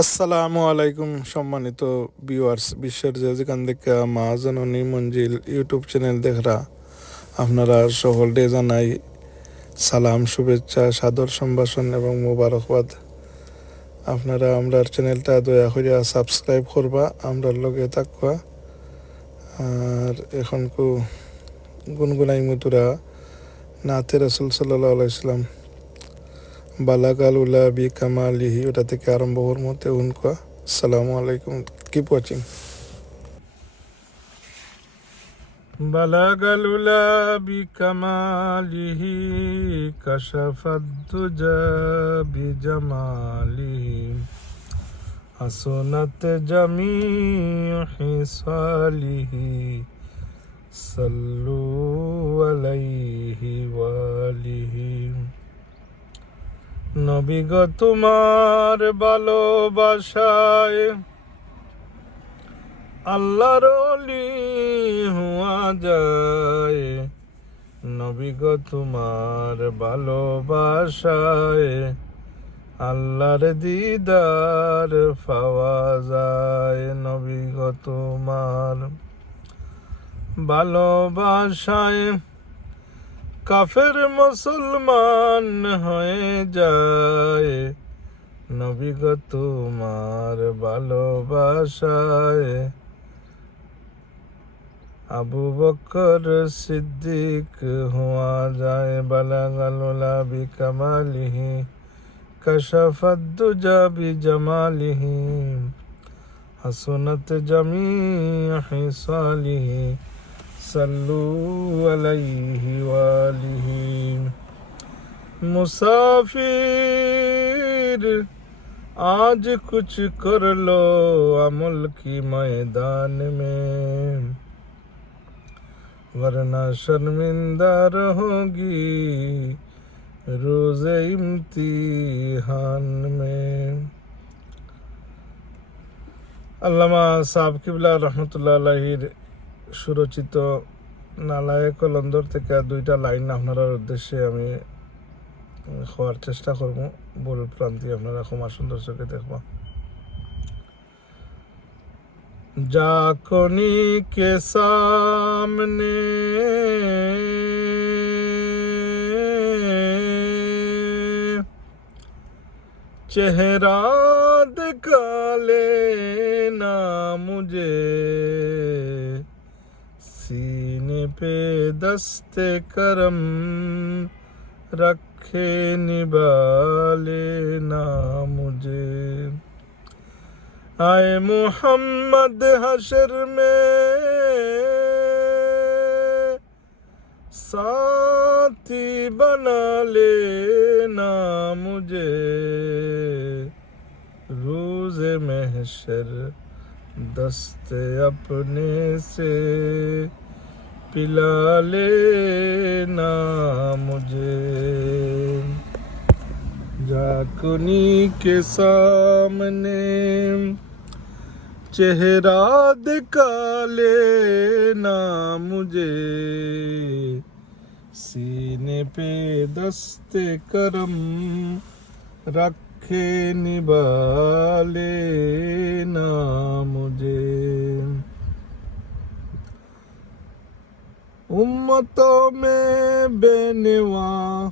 আসসালামু আলাইকুম সম্মানিত ভিউয়ার্স বিশ্বের যে যেখান থেকে মহাজননী মঞ্জিল ইউটিউব চ্যানেল দেখরা, আপনারা সকল সকলকে জানাই সালাম, শুভেচ্ছা, সাদর সম্ভাষণ এবং মোবারকবাদ। আপনারা আমরার চ্যানেলটা দয়া করিয়া সাবস্ক্রাইব করবা আমরার লগে থাকবা। আর এখন কু গুনগুনাই মতুরা নাতে রসুল সাল্লাহ আলাইসালাম বালাগাল উলা বি কামালিহি ওটা থেকে আরম্ভ করবো তেউনকা আসসালামু আলাইকুম কিপ ওয়াচিং بلغ العلا بكماله كشف الدجى بجماله حسنت جميع خصاله صلوا عليه وآله নবী গো তোমার ভালোবাসায় আল্লাহর হওয়া যায়। নবী গো তোমার ভালোবাসায় আল্লাহর দিদার পাওয়া যায়। নবী গো তোমার ভালোবাসায় কাফের মুসলমান হয়ে যায়। নবী গো তোমার ভালোবাসায়। আবু বকর সিদ্দিক হওয়া যায় বালাগালোলা বি কামালিহি কশফদ্দুজা বি জামালিহি, হাসুনত জমি হিসালিহি। صلو علیہ وآلہ. مسافر، آج کچھ کر لو عمل کی میدان میں. ورنہ شرمندہ رہو گی روز امتحان میں. علامہ صاحب قبلہ رحمۃ اللہ علیہ সুরচিত নালায়ক লন্দর থেকে দুইটা লাইন আপনার উদ্দেশ্যে আমি হওয়ার চেষ্টা করব ভুল প্রান্তি আপনারা ক্ষমা সুন্দর চোখে দেখব जाकोनी के सामने चेहरा दिखा लेना मुझे پہ دست کرم رکھے نبھا لینا مجھے آئے محمد حشر میں ساتھی بنا لینا مجھے روز محشر دست اپنے سے پلا لینا مجھے جاکنی کے سامنے چہرہ دکھا لینا مجھے سینے پہ دست کرم رکھے نبھا لینا مجھے امتوں میں بے نوا،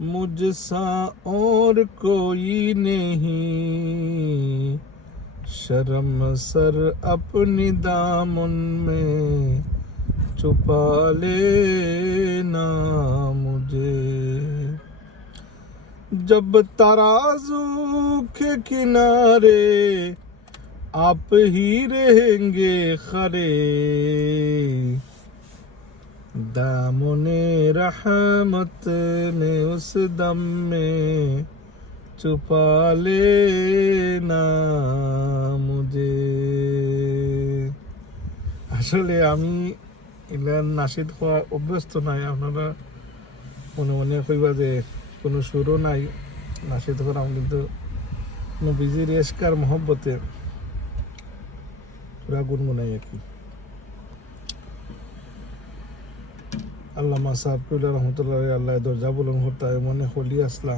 مجھ سا اور کوئی نہیں۔ شرم سر اپنی دامن میں چھپا لینا مجھے۔ جب ترازو کے کنارے آپ ہی رہیں گے خرے۔ खरे दामने रहमत में उस दम में छुपा लेना মুজে আসলে আমি এগুলা নাসিদ হওয়া অভ্যস্ত নাই আপনারা মনে মনে কইবা যে কোনো সুরও নাই নাসিদ করাম কিন্তু নবীজির এসকার মহব্বতে পুরা গুনগুনাই আর কি আল্লামা সাহেব কুল্লা রহমতুল্লাহ আল্লাহ দরজা বলুন হতায় মনে হলি আসলা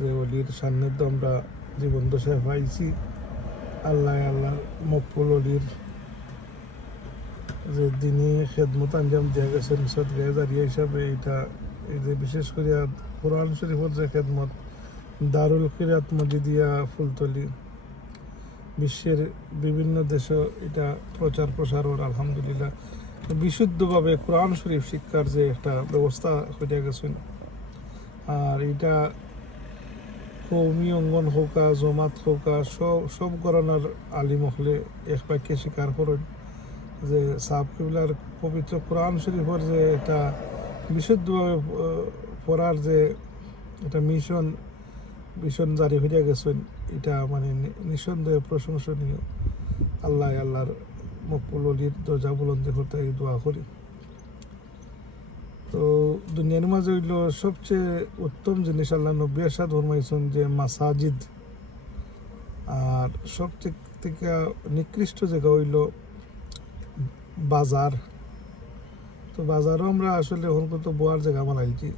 যে অলির সান্নিধ্য আমরা জীবন দশায় পাইছি আল্লাহ আল্লাহ, মকবুল অলির যে দিনই খেদমত আঞ্জাম দেওয়া গেছেন সদগায় দাঁড়িয়ে হিসাবে এটা এই যে বিশেষ করে কোরআন শরীফের যে খেদমত, দারুল কিরাত মজিদিয়া ফুলতলি, বিশ্বের বিভিন্ন দেশে এটা প্রচার প্রসার ওর আলহামদুলিল্লাহ। বিশুদ্ধভাবে কোরআন শরীফ শিক্ষার যে একটা ব্যবস্থা হইয়া গেছেন আর এটা কৌমি অঙ্গন হোকা, জমাত হোকা, সব সব গণনার আলিম হলে এক বাক্যে স্বীকার করেন যে সাব পবিত্র কোরআন শরীফের যে এটা বিশুদ্ধভাবে পড়ার যে একটা মিশন মিশন জারি হইয়া গেছেন এটা মানে নিঃসন্দেহে প্রশংসনীয়। আল্লাহ, আল্লাহর মকবুল দরজা বুলন্দি করতে দোয়া করি তো দুনিয়ার মাঝে হইল সবচেয়ে উত্তম জিনিস আল্লাহ নব্বী আসাদ ফরমাইছেন যে মাসাজিদ আর সব থেকে নিকৃষ্ট জায়গা হইল বাজার। তো বাজারও আমরা আসলে এখন কত বোয়ার জায়গা বানাইছি।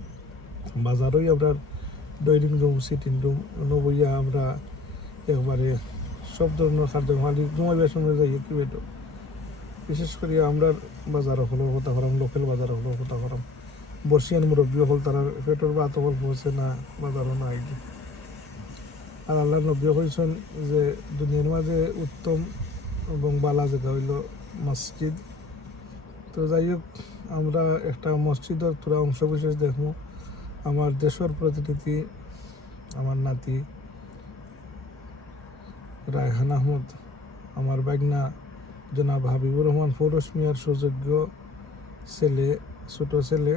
বাজারই আমরা ড্রয়িং রুম, সিটিং রুম, নবইয়া আমরা একবারে সব ধরনের খাদ্য মালিক ঘুমাইবার সময় যাই কি বেটো বিশেষ করে আমরা বাজার হলো, কথা করাম লোকাল বাজার হলো, কথা করাম। বর্ষিয়ান মুরব্বী হল, তারা পেটর বা তখন পৌঁছে না, বাজারও না আইজি আর আল্লাহ নব্বী কইছেন যে, দুনিয়ার মাঝে উত্তম এবং বালা জায়গা হইল মসজিদ। তো যাই হোক, আমরা একটা মসজিদের পুরা অংশ বিশেষ দেখব। আমার দেশের প্রতিনিধি, আমার নাতি, রায়হান আহমদ, আমার বাগনা জনাব হাবিবুর রহমান ফৌরস মিয়ার সুযোগ্য ছেলে, ছোট ছেলে,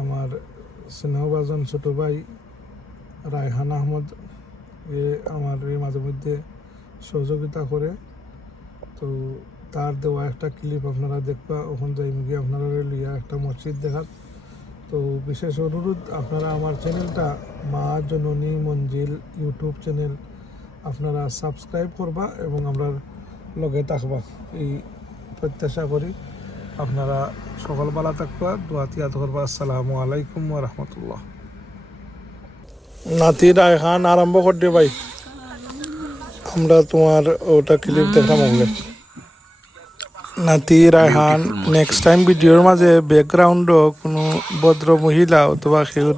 আমার স্নেহবাজন ছোট ভাই রায়হান আহমদ, এ আমার মাঝে মধ্যে সহযোগিতা করে। তো তার দেওয়া একটা ক্লিপ আপনারা দেখবা, ওখান যাই গিয়ে আপনারা লিয়া একটা মসজিদ দেখার তো বিশেষ অনুরোধ, আপনারা আমার চ্যানেলটা মা জননী মঞ্জিল ইউটিউব চ্যানেল আপনারা সাবস্ক্রাইব করবা এবং আমরা লগে থাকবা এই প্রত্যাশা করি আপনারা সকালবেলা থাকবা দোয়াতিয়াত করবা। আসসালামু আলাইকুম রহমতুল্লাহ। নাতি রায়হান আরম্ভ কর দে ভাই। আমরা তোমার ওটা ক্লিপ দেখলাম ওগুলো নাতি রায়হান নেক্সট টাইম ভিডিওর মাঝে ব্যাকগ্রাউন্ডও কোনো ভদ্র মহিলা অথবা সেউর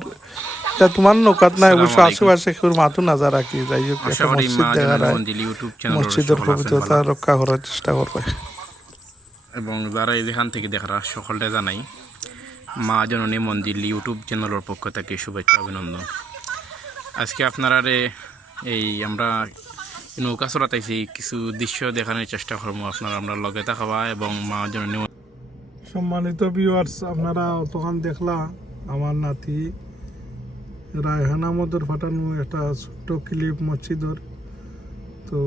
এটা তোমার নৌকাত নাই অবশ্য আশেপাশে সেউর মাথু নাজা রাখি যাই হোক একটা মসজিদ মা দেখা যায়। মন্দির ইউটিউব চ্যানেল মসজিদের পবিত্রতা রক্ষা করার চেষ্টা করবে। এবং যারা এখান থেকে দেখারা সকলটা জানাই মা জননী মন্দির ইউটিউব চ্যানেলের পক্ষ থেকে শুভেচ্ছা অভিনন্দন। আজকে আপনারা এই আমরা নৌকা চলাতাইছি কিছু দৃশ্য দেখানোর চেষ্টা করব আপনারা আমরা লগে থাকবা এবং মা জননী সম্মানিত ভিউয়ার্স আপনারা তখন দেখলা আমার নাতি রায়হান আহমদের ফাটানো একটা ছোট্ট ক্লিপ মসজিদর। তো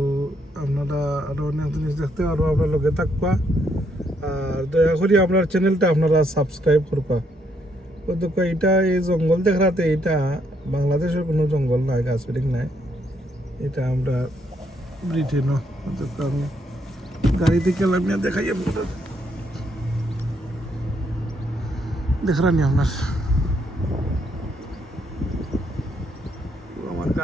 আপনারা আরও অনেক জিনিস দেখতে পারব আপনার লগে থাকবা। আর দয়া করি আপনার চ্যানেলটা আপনারা সাবস্ক্রাইব করবা। ও দেখো এটা এই জঙ্গল দেখাতে, এটা বাংলাদেশের কোনো জঙ্গল নাই, গাছ বিডিং নাই। এটা আমরা ব্রিটেনও আমি গাড়ি থেকে লামিয়া দেখাই দেখরানি আপনার।